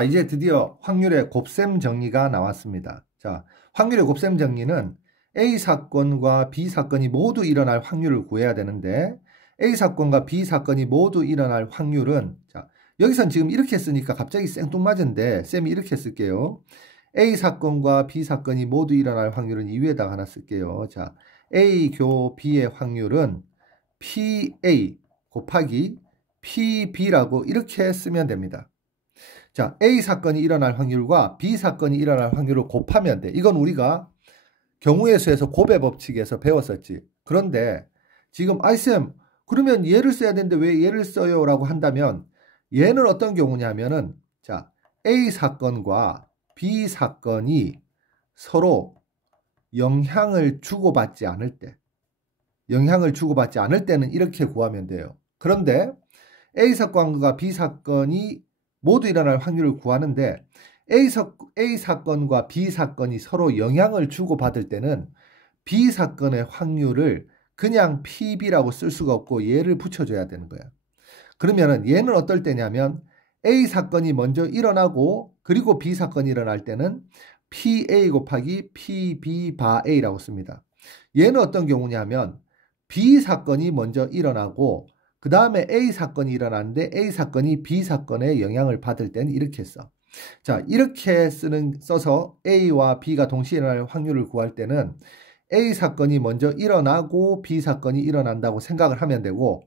이제 드디어 확률의 곱셈 정리가 나왔습니다. 자, 확률의 곱셈 정리는 A 사건과 B 사건이 모두 일어날 확률을 구해야 되는데 A 사건과 B 사건이 모두 일어날 확률은 자, 여기선 지금 이렇게 쓰니까 갑자기 생뚱맞은데 쌤이 이렇게 쓸게요. A 사건과 B 사건이 모두 일어날 확률은 이 위에다가 하나 쓸게요. 자, A 교 B의 확률은 PA 곱하기 PB라고 이렇게 쓰면 됩니다. 자, A 사건이 일어날 확률과 B 사건이 일어날 확률을 곱하면 돼. 이건 우리가 경우의 수에서 곱의 법칙에서 배웠었지. 그런데 지금 쌤, 그러면 얘를 써야 되는데 왜 얘를 써요? 라고 한다면 얘는 어떤 경우냐면은 자, A 사건과 B 사건이 서로 영향을 주고받지 않을 때는 이렇게 구하면 돼요. 그런데 A 사건과 B 사건이 모두 일어날 확률을 구하는데 A 사건과 B 사건이 서로 영향을 주고받을 때는 B 사건의 확률을 그냥 PB라고 쓸 수가 없고 얘를 붙여줘야 되는 거야. 그러면은 얘는 어떨 때냐면 A 사건이 먼저 일어나고 그리고 B 사건이 일어날 때는 PA 곱하기 PB 바 A라고 씁니다. 얘는 어떤 경우냐면 B 사건이 먼저 일어나고 그 다음에 A 사건이 일어나는데 A 사건이 B 사건의 영향을 받을 때는 이렇게 써. 자, 이렇게 써서 A와 B가 동시에 일어날 확률을 구할 때는 A 사건이 먼저 일어나고 B 사건이 일어난다고 생각을 하면 되고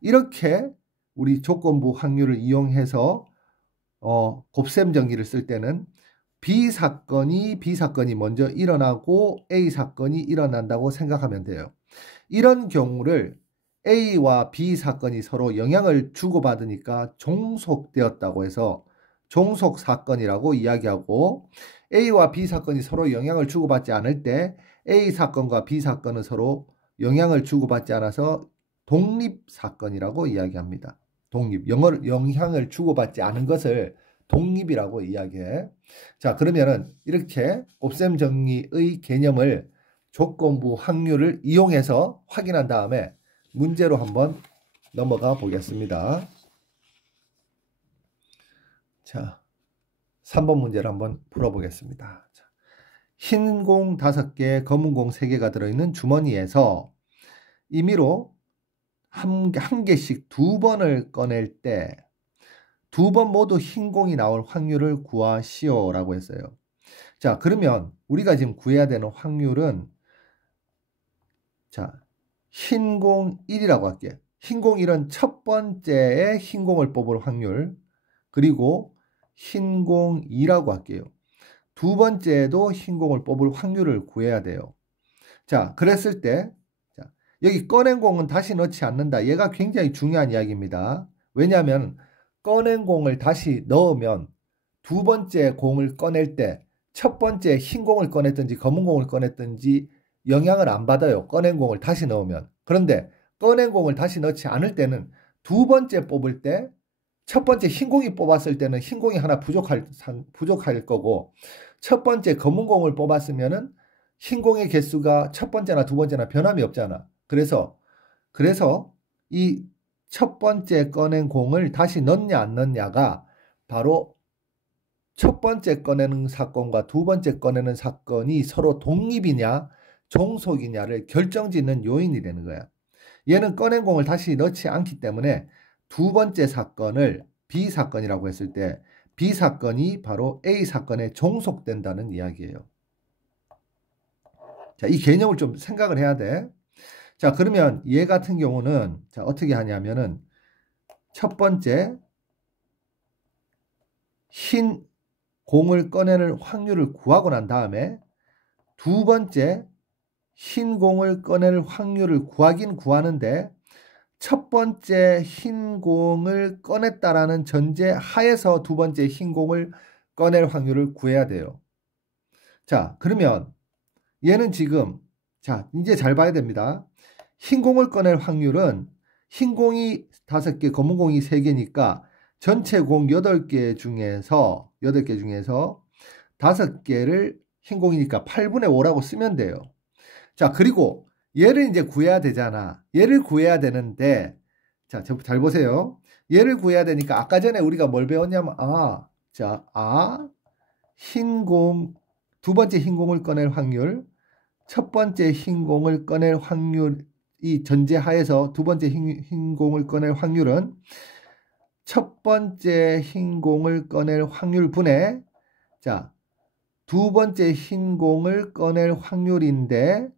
이렇게 우리 조건부 확률을 이용해서 곱셈 정리를 쓸 때는 B 사건이 먼저 일어나고 A 사건이 일어난다고 생각하면 돼요. 이런 경우를 A와 B 사건이 서로 영향을 주고받으니까 종속되었다고 해서 종속사건이라고 이야기하고 A와 B 사건이 서로 영향을 주고받지 않을 때 A 사건과 B 사건은 서로 영향을 주고받지 않아서 독립사건이라고 이야기합니다. 독립, 영향을 주고받지 않은 것을 독립이라고 이야기해. 자, 그러면은 이렇게 곱셈 정리의 개념을 조건부 확률을 이용해서 확인한 다음에 문제로 한번 넘어가 보겠습니다. 자, 3번 문제를 한번 풀어보겠습니다. 자, 흰 공 5개, 검은 공 3개가 들어있는 주머니에서 임의로 한 개씩 2번을 꺼낼 때 2번 모두 흰 공이 나올 확률을 구하시오 라고 했어요. 자, 그러면 우리가 지금 구해야 되는 확률은 자, 흰 공 1이라고 할게요. 흰 공 1은 첫 번째에 흰 공을 뽑을 확률, 그리고 흰 공 2라고 할게요. 두 번째에도 흰 공을 뽑을 확률을 구해야 돼요. 자, 그랬을 때 자, 여기 꺼낸 공은 다시 넣지 않는다. 얘가 굉장히 중요한 이야기입니다. 왜냐하면 꺼낸 공을 다시 넣으면 두 번째 공을 꺼낼 때 첫 번째 흰 공을 꺼냈든지 검은 공을 꺼냈든지 영향을 안 받아요. 꺼낸 공을 다시 넣으면. 그런데 꺼낸 공을 다시 넣지 않을 때는 두 번째 뽑을 때 첫 번째 흰 공이 뽑았을 때는 흰 공이 하나 부족할 거고 첫 번째 검은 공을 뽑았으면은 흰 공의 개수가 첫 번째나 두 번째나 변함이 없잖아. 그래서 이 첫 번째 꺼낸 공을 다시 넣냐 안 넣냐가 바로 첫 번째 꺼내는 사건과 두 번째 꺼내는 사건이 서로 독립이냐 종속이냐를 결정짓는 요인이 되는 거야. 얘는 꺼낸 공을 다시 넣지 않기 때문에 두 번째 사건을 B 사건이라고 했을 때 B 사건이 바로 A 사건에 종속된다는 이야기예요. 자, 이 개념을 좀 생각을 해야 돼. 자, 그러면 얘 같은 경우는 자, 어떻게 하냐면은 첫 번째 흰 공을 꺼내는 확률을 구하고 난 다음에 두 번째 흰 공을 꺼낼 확률을 구하긴 구하는데 첫 번째 흰 공을 꺼냈다라는 전제 하에서 두 번째 흰 공을 꺼낼 확률을 구해야 돼요. 자, 그러면 얘는 지금 자, 이제 잘 봐야 됩니다. 흰 공을 꺼낼 확률은 흰 공이 5개, 검은 공이 3개니까 전체 공 8개 중에서 5개를 흰 공이니까 8분의 5라고 쓰면 돼요. 자, 그리고 얘를 이제 구해야 되잖아. 얘를 구해야 되는데 자, 잘 보세요. 얘를 구해야 되니까 아까 전에 우리가 뭘 배웠냐면 자, 두 번째 흰 공을 꺼낼 확률, 첫 번째 흰 공을 꺼낼 확률이 전제하에서 두 번째 흰 공을 꺼낼 확률은 첫 번째 흰 공을 꺼낼 확률 분의, 자, 두 번째 흰 공을 꺼낼 확률인데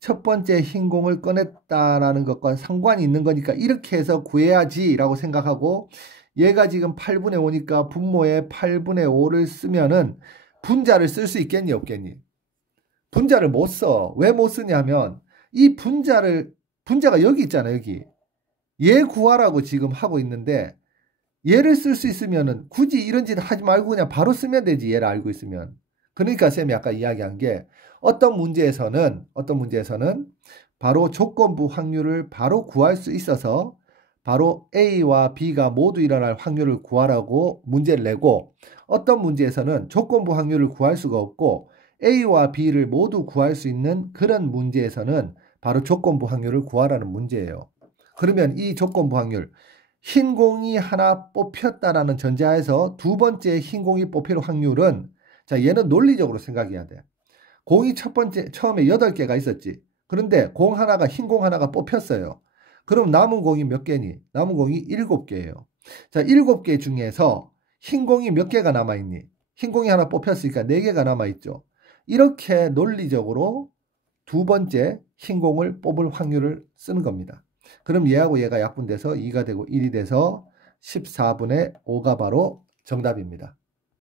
첫 번째 흰 공을 꺼냈다라는 것과 상관이 있는 거니까 이렇게 해서 구해야지 라고 생각하고, 얘가 지금 8분의 5니까 분모에 8분의 5를 쓰면은 분자를 쓸 수 있겠니 없겠니? 분자를 못 써. 왜 못 쓰냐면 이 분자가 여기 있잖아. 여기 얘 구하라고 지금 하고 있는데, 얘를 쓸 수 있으면은 굳이 이런 짓 하지 말고 그냥 바로 쓰면 되지, 얘를 알고 있으면. 그러니까 쌤이 아까 이야기한 게 어떤 문제에서는 바로 조건부 확률을 바로 구할 수 있어서 바로 A와 B가 모두 일어날 확률을 구하라고 문제를 내고, 어떤 문제에서는 조건부 확률을 구할 수가 없고 A와 B를 모두 구할 수 있는 그런 문제에서는 바로 조건부 확률을 구하라는 문제예요. 그러면 이 조건부 확률, 흰 공이 하나 뽑혔다라는 전제하에서 두 번째 흰 공이 뽑힐 확률은, 자, 얘는 논리적으로 생각해야 돼. 공이 처음에 8개가 있었지. 그런데 흰 공 하나가 뽑혔어요. 그럼 남은 공이 몇 개니? 남은 공이 7개예요. 자, 7개 중에서 흰 공이 몇 개가 남아있니? 흰 공이 하나 뽑혔으니까 4개가 남아있죠. 이렇게 논리적으로 두 번째 흰 공을 뽑을 확률을 쓰는 겁니다. 그럼 얘하고 얘가 약분돼서 2가 되고 1이 돼서 14분의 5가 바로 정답입니다.